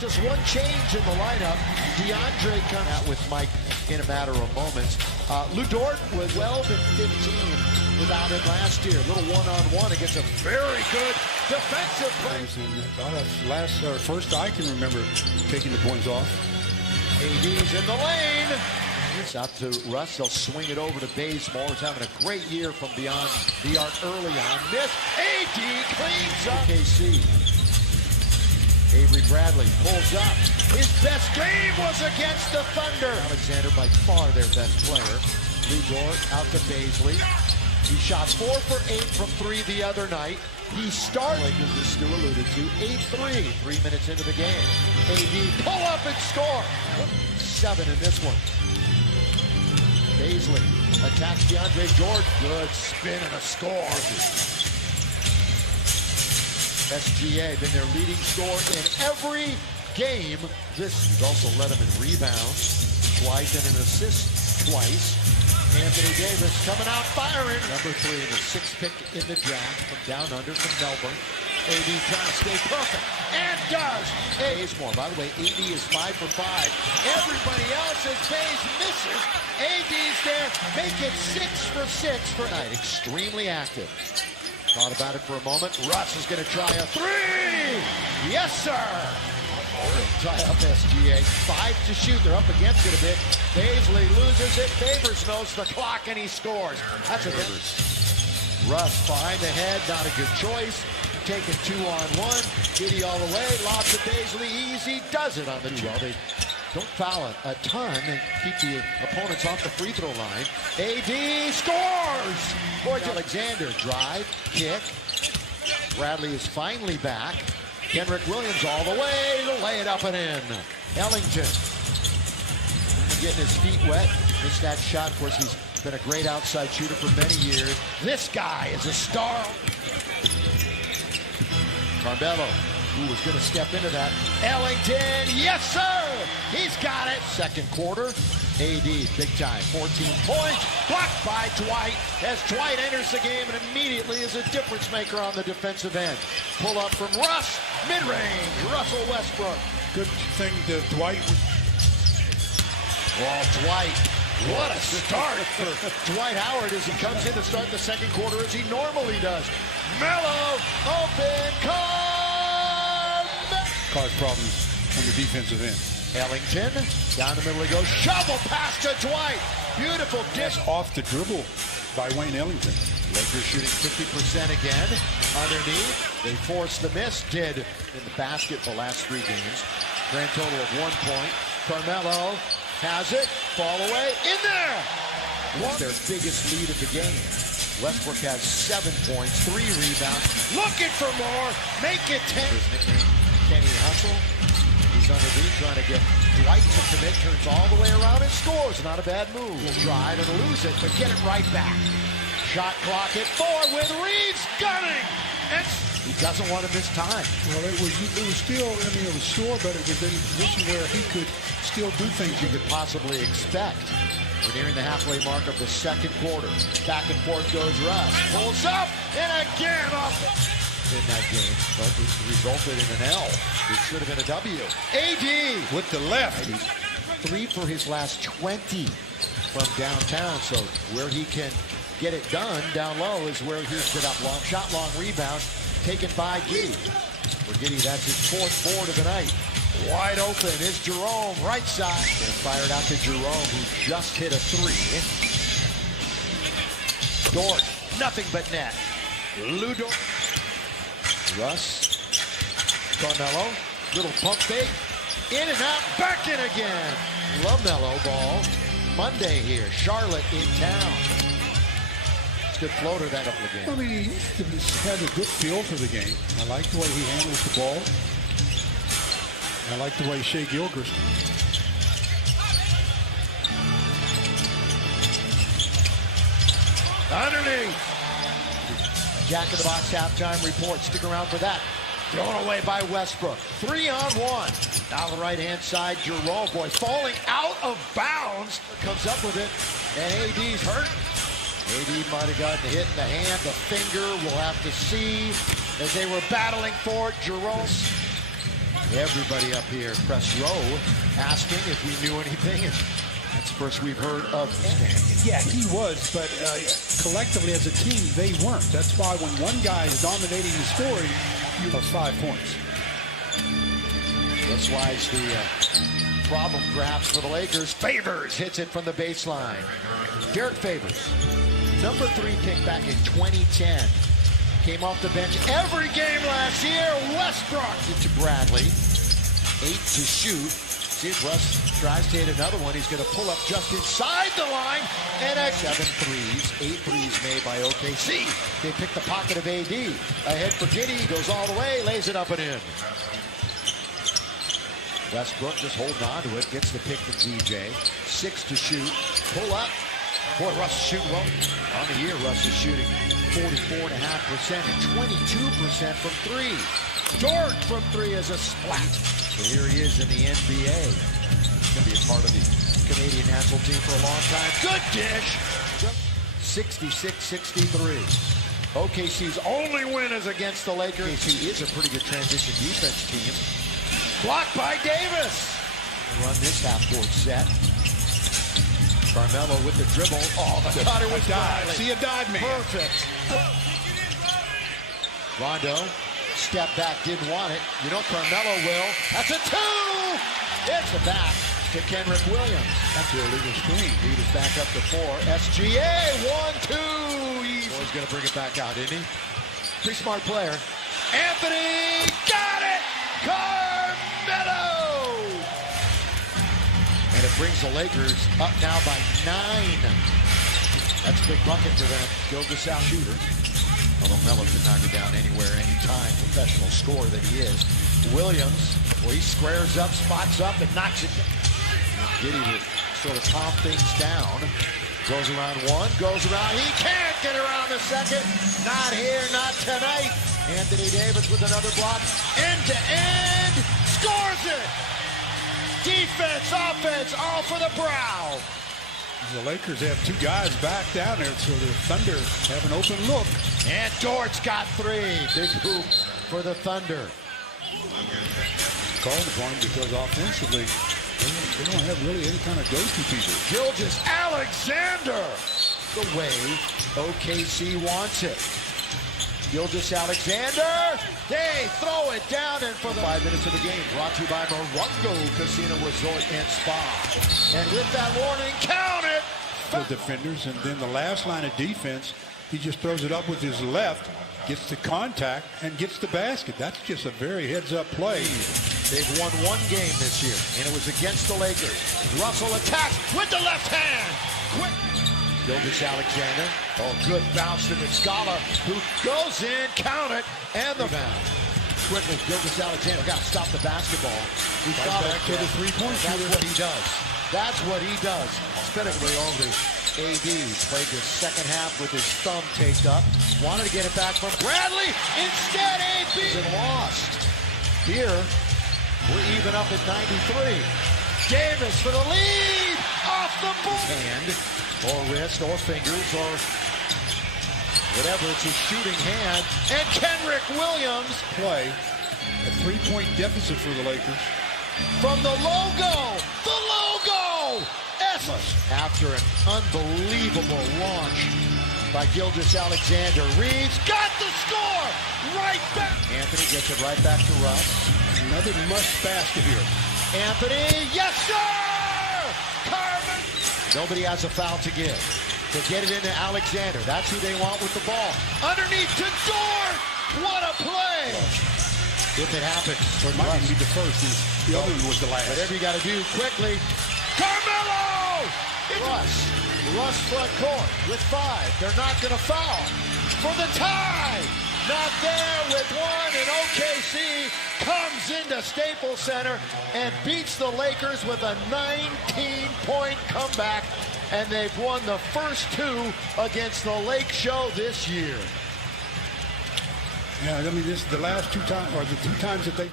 Just one change in the lineup. DeAndre comes out with Mike in a matter of moments. Lou Dort was 12 and 15 without him last year. A little one-on-one against a very good defensive play. First I can remember taking the points off. AD's in the lane. It's out to Russ. They'll swing it over to Bazemore. He's having a great year from beyond the arc early on. Miss. AD cleans up. KC. Avery Bradley pulls up. His best game was against the Thunder. Alexander by far their best player. Lou Dort out to Bazley. He shot 4 for 8 from 3 the other night. He started, like as Stu alluded to, 8-3, 3 minutes into the game. AD pull up and score. 7 in this one. Bazley attacks DeAndre Jordan. Good spin and a score. SGA been their leading scorer in every game. He's also led them in rebounds twice and an assist twice. Anthony Davis coming out firing. Number 3 and the 6th pick in the draft from down under from Melbourne. AD trying to stay perfect and does. Bazemore, by the way, AD is 5 for 5. Everybody else as Baze misses. AD's there. Make it 6 for 6 for night. Extremely active. Thought about it for a moment. Russ is going to try a 3. Yes, sir. Tie up SGA. 5 to shoot. They're up against it a bit. Bazley loses it. Favors knows the clock, and he scores. That's a good. Russ behind the head. Not a good choice. Taking 2-on-1. Giddy all the way. Lots of Bazley. Easy. Does it on the 2. They don't foul it a ton and keep the opponents off the free throw line. AD scores! Boy, Alexander drive, kick. Bradley is finally back. Kenrick Williams all the way to lay it up and in. Ellington getting his feet wet. Missed that shot. Of course, he's been a great outside shooter for many years. This guy is a star. Carmelo, who was going to step into that. Ellington, yes, sir! He's got it. Second quarter, AD, big time, 14 points, blocked by Dwight, as Dwight enters the game and immediately is a difference maker on the defensive end. Pull up from Russ, mid-range, Russell Westbrook. Good thing that Dwight... Well, Dwight, what a start for Dwight Howard as he comes in to start the second quarter as he normally does. Melo, open, cause problems on the defensive end. Ellington, down the middle he goes, shovel pass to Dwight. Beautiful dish. Off the dribble by Wayne Ellington. Lakers shooting 50% again. Underneath, they forced the miss, did in the basket the last 3 games. Grand total of 1 point. Carmelo has it, fall away, in there! Their biggest lead of the game. Westbrook has 7 points, 3 rebounds, looking for more, make it 10. His nickname, Kenny Hustle. He's underneath trying to get Dwight to commit, turns all the way around and scores. Not a bad move. Will drive and lose it, but get it right back. Shot clock at 4 with Reeves gunning. And he doesn't want to miss time. Well, it was still, I mean, it was sore, but it was in a position where he could still do things you could possibly expect. We're nearing the halfway mark of the second quarter. Back and forth goes Russ. Pulls up, and again off in that game, but it resulted in an L. It should have been a W. AD with the left. 3 for his last 20 from downtown, so where he can get it done down low is where he's been up. Long shot, long rebound, taken by Giddy. For Giddy, that's his 4th board of the night. Wide open is Jerome, right side. And fired out to Jerome, who just hit a 3. Dort, nothing but net. Lou Dort. Russ. Carmelo, little pump fake. In and out, back in again. LaMelo ball. Monday here, Charlotte in town. It's a good floater that up again. I mean, he had a good feel for the game. I like the way he handles the ball. I like the way Shea Gilgeous. Underneath. Jack in the Box halftime report. Stick around for that. Thrown away by Westbrook. 3-on-1. Down the right-hand side, Jerome, boy, falling out of bounds. Comes up with it, and AD's hurt. AD might have gotten hit in the hand, the finger. We'll have to see as they were battling for it. Jerome. Everybody up here, press row, asking if we knew anything. And that's the first we've heard of Stan. Yeah, he was, but collectively as a team, they weren't. That's why when one guy is dominating the scoring, you have 5 points. That's why it's the problem perhaps for the Lakers. Favors hits it from the baseline. Derek Favors, number 3 pick back in 2010. Came off the bench every game last year. Westbrook to Bradley. 8 to shoot. See if Russ tries to hit another one. He's going to pull up just inside the line. And 7 threes. 8 threes made by OKC. They pick the pocket of AD. Ahead for Giddey. Goes all the way. Lays it up and in. Westbrook just holding on to it. Gets the pick from DJ. 6 to shoot. Pull up. Boy, Russ is shooting well. On the year, Russ is shooting 44.5% and 22% from 3. Dort from 3 is a splat. So here he is in the NBA. He's going to be a part of the Canadian national team for a long time. Good dish. 66-63. OKC's only win is against the Lakers. OKC is a pretty good transition defense team. Blocked by Davis. Run this half-court set. Carmelo with the dribble. Oh, I thought it was Bradley. See a dive, man. Perfect. Rondo, step back, didn't want it. You know Carmelo will. That's a 2! It's a back to Kenrick Williams. That's the illegal screen. Lead is back up to 4. SGA, 1-2. He's going to bring it back out, isn't he? Pretty smart player. Anthony, got it! Carmelo! And it brings the Lakers up now by 9. That's a big bucket for them. Gilgeous-Alexander shooter. Although Melo can knock it down anywhere, anytime. Professional scorer that he is. Williams, well, he squares up, spots up, and knocks it down. Giddey to sort of calm things down. Goes around 1, goes around. He can't get around the second. Not here, not tonight. Anthony Davis with another block. End to end. Scores it. Defense, offense, all for the brow. The Lakers have 2 guys back down there, so the Thunder have an open look. And Dort's got 3. Big hoop for the Thunder. Called upon because offensively, they don't have really any kind of go-to people. Gilgeous-Alexander, the way OKC wants it. Gilgeous-Alexander, they throw it down, and for the 5 minutes of the game, brought to you by Morongo Casino Resort and Spa. And with that warning, count it! The defenders, and then the last line of defense, he just throws it up with his left, gets the contact, and gets the basket. That's just a very heads-up play. They've won 1 game this year, and it was against the Lakers. Russell attacks with the left hand. Quick. Gilgeous-Alexander. Oh, good bounce to Scala, who goes in, count it, and the rebound. Quickly, Gilgeous-Alexander got to stop the basketball. He's got back to the 3-point shooter. That's what he does. That's what he does. Especially over AD. Played the second half with his thumb taped up. Wanted to get it back from Bradley. Instead, AD and lost. Here, we're even up at 93. Davis for the lead. Off the board. Hand, or wrist, or fingers, or whatever. It's a shooting hand. And Kenrick Williams. Play. A 3-point deficit for the Lakers. From the logo. The logo. After an unbelievable launch by Gilgeous-Alexander. Reeves got the score. Right back. Anthony gets it right back to Russ. Another must basket here. Anthony, yes sir! Carmen! Nobody has a foul to give. To get it into Alexander. That's who they want with the ball. Underneath to Dort! What a play! If it happens. So it might even be the first. The other one was the last. Whatever you got to do quickly. Carmelo! Russ front court with 5. They're not going to foul. For the tie! Not there with 1, and OKC comes into Staples Center and beats the Lakers with a 19-point comeback, and they've won the first 2 against the Lake Show this year. Yeah, I mean, this is the last 2 times, or the 2 times that they